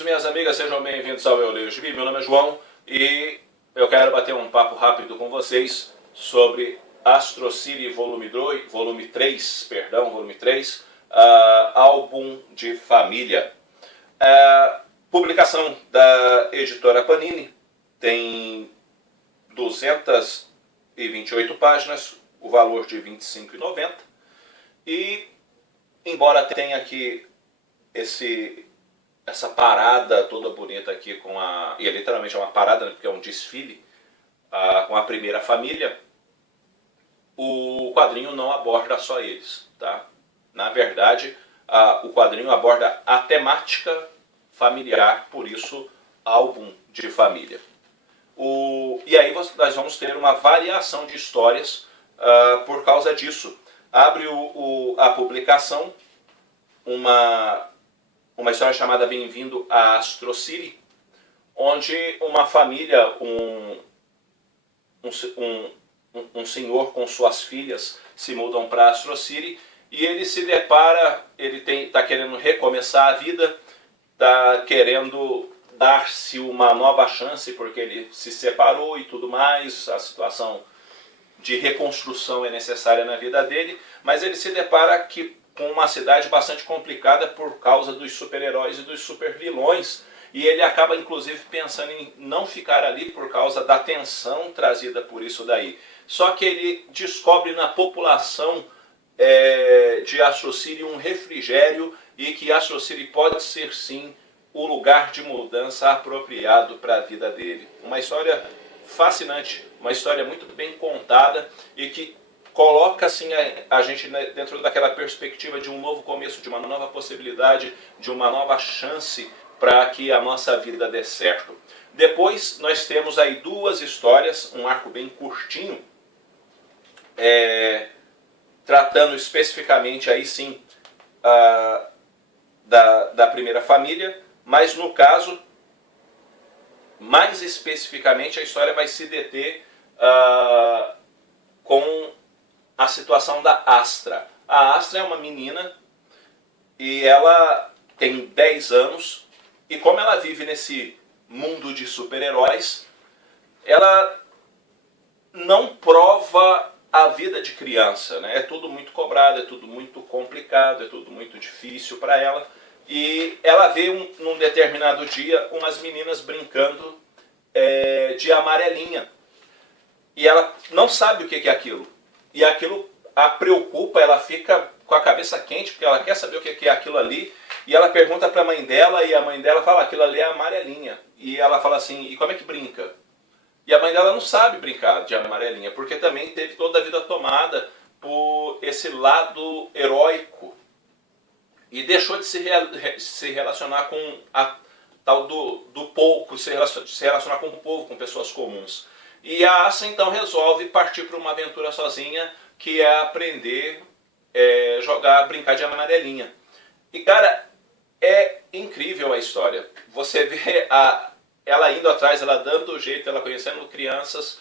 amigos e minhas amigas, sejam bem-vindos ao Eu Leio Gibi. Meu nome é João e eu quero bater um papo rápido com vocês sobre Astro City volume 3, álbum de família. Publicação da editora Panini, tem 228 páginas, o valor de R$ 25,90. E, embora tenha aqui essa parada toda bonita aqui com e literalmente é uma parada, né, porque é um desfile com a primeira família, o quadrinho não aborda só eles, tá? Na verdade, o quadrinho aborda a temática familiar, por isso álbum de família. E aí nós vamos ter uma variação de histórias por causa disso. Abre a publicação uma história chamada Bem-vindo a Astro City, onde uma família, um senhor com suas filhas se mudam para Astro City e ele se depara, ele está querendo recomeçar a vida, está querendo dar-se uma nova chance porque ele se separou e tudo mais, a situação de reconstrução é necessária na vida dele, mas ele se depara com uma cidade bastante complicada por causa dos super-heróis e dos super-vilões, e ele acaba inclusive pensando em não ficar ali por causa da tensão trazida por isso daí. Só que ele descobre na população de Astro City um refrigério e que Astro City pode ser sim o lugar de mudança apropriado para a vida dele. Uma história fascinante, uma história muito bem contada e que coloca assim a gente dentro daquela perspectiva de um novo começo, de uma nova possibilidade, de uma nova chance para que a nossa vida dê certo. Depois nós temos aí duas histórias, um arco bem curtinho, tratando especificamente aí sim da primeira família, mas no caso, mais especificamente, a história vai se deter com a situação da Astra. A Astra é uma menina e ela tem 10 anos e como ela vive nesse mundo de super-heróis, ela não prova a vida de criança, né? É tudo muito cobrado, é tudo muito complicado, é tudo muito difícil para ela. E ela vê num determinado dia umas meninas brincando de amarelinha. E ela não sabe o que é aquilo. E aquilo a preocupa, ela fica com a cabeça quente, porque ela quer saber o que é aquilo ali. E ela pergunta para a mãe dela, e a mãe dela fala, aquilo ali é amarelinha. E ela fala assim, e como é que brinca? E a mãe dela não sabe brincar de amarelinha, porque também teve toda a vida tomada por esse lado heróico. E deixou de se relacionar com a tal do povo, se relacionar com o povo, com pessoas comuns. E a Asa então resolve partir para uma aventura sozinha, que é aprender brincar de amarelinha. E cara, é incrível a história. Você vê ela indo atrás, ela dando jeito, ela conhecendo crianças,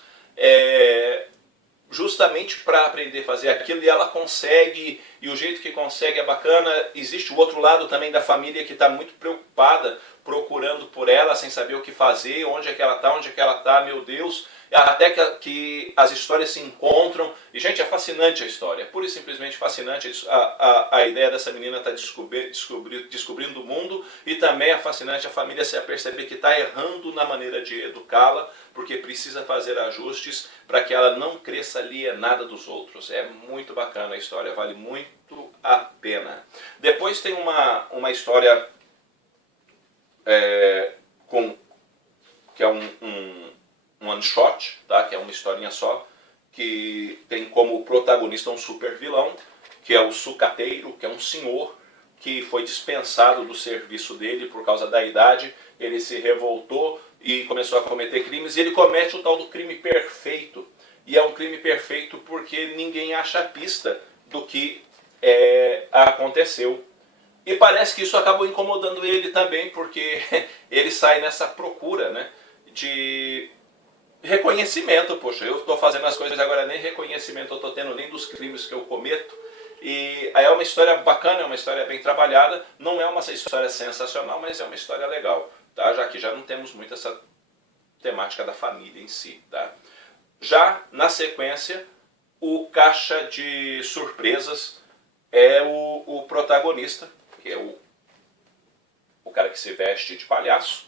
justamente para aprender a fazer aquilo, e ela consegue, e o jeito que consegue é bacana. Existe o outro lado também da família que está muito preocupada, procurando por ela, sem saber o que fazer, onde é que ela está, meu Deus, até que as histórias se encontram, e gente, é fascinante a história, é pura e simplesmente fascinante. A ideia dessa menina estar descobrindo o mundo, e também é fascinante a família se aperceber que está errando na maneira de educá-la, porque precisa fazer ajustes para que ela não cresça alienada dos outros. É muito bacana a história, vale muito a pena. Depois tem uma história que é um one shot, tá? Que é uma historinha só, que tem como protagonista um super vilão, que é o sucateiro, que é um senhor que foi dispensado do serviço dele por causa da idade. Ele se revoltou e começou a cometer crimes, e ele comete o tal do crime perfeito. E é um crime perfeito porque ninguém acha a pista do que aconteceu. E parece que isso acabou incomodando ele também, porque ele sai nessa procura, né, de reconhecimento. Poxa, eu estou fazendo as coisas agora, nem reconhecimento eu estou tendo, nem dos crimes que eu cometo. E aí é uma história bacana, é uma história bem trabalhada, não é uma história sensacional, mas é uma história legal, tá? Já que já não temos muito essa temática da família em si, tá? Já na sequência, o Caixa de Surpresas é o protagonista, que é o cara que se veste de palhaço,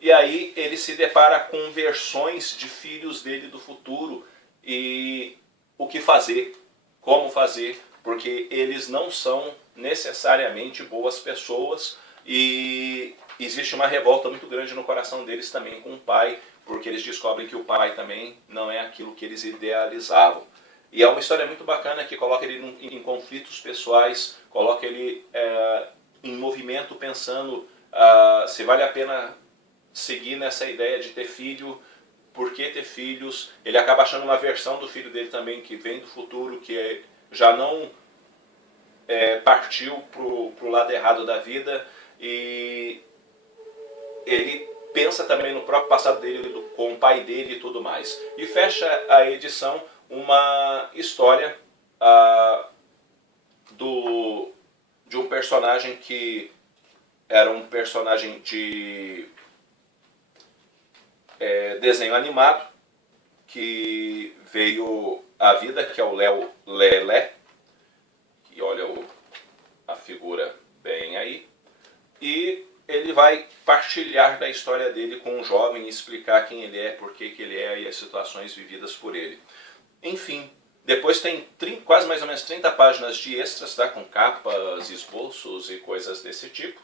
e aí ele se depara com versões de filhos dele do futuro e o que fazer, como fazer, porque eles não são necessariamente boas pessoas e existe uma revolta muito grande no coração deles também com o pai, porque eles descobrem que o pai também não é aquilo que eles idealizavam. E é uma história muito bacana que coloca ele em conflitos pessoais, coloca ele em movimento pensando se vale a pena seguir nessa ideia de ter filho, por que ter filhos. Ele acaba achando uma versão do filho dele também que vem do futuro, que já não partiu pro lado errado da vida, e ele pensa também no próprio passado dele, com o pai dele e tudo mais. E fecha a edição uma história de um personagem que era um personagem de desenho animado, que veio à vida, que é o Léo Lelé, que olha a figura bem aí, e ele vai partilhar da história dele com um jovem, explicar quem ele é, por que ele é e as situações vividas por ele. Enfim, depois tem quase mais ou menos 30 páginas de extras, tá? Com capas, esboços e coisas desse tipo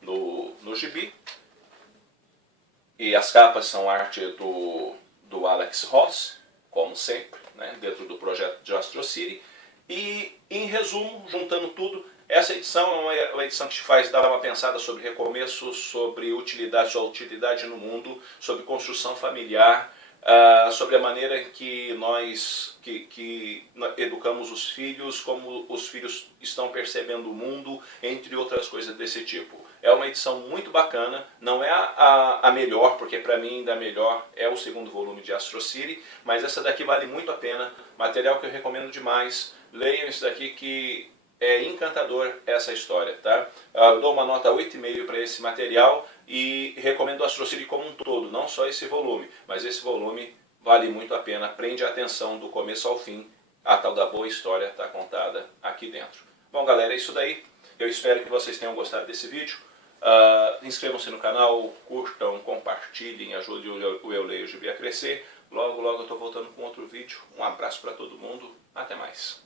no gibi. E as capas são arte do Alex Ross, como sempre, né? Dentro do projeto de Astro City. E, em resumo, juntando tudo, essa edição é uma edição que te faz dar uma pensada sobre recomeço, sobre sua utilidade no mundo, sobre construção familiar, sobre a maneira em que nós educamos os filhos, como os filhos estão percebendo o mundo, entre outras coisas desse tipo. É uma edição muito bacana, não é a melhor, porque para mim ainda melhor é o segundo volume de Astro City, mas essa daqui vale muito a pena, material que eu recomendo demais. Leiam isso daqui que é encantador essa história, tá? Dou uma nota 8,5 para esse material e recomendo o Astro City como um todo, não só esse volume, mas esse volume vale muito a pena, prende a atenção do começo ao fim, a tal da boa história está contada aqui dentro. Bom galera, é isso daí, eu espero que vocês tenham gostado desse vídeo. Inscrevam-se no canal, curtam, compartilhem, ajudem o Eu Leio Gibi a crescer. Logo, logo eu estou voltando com outro vídeo. Um abraço para todo mundo, até mais.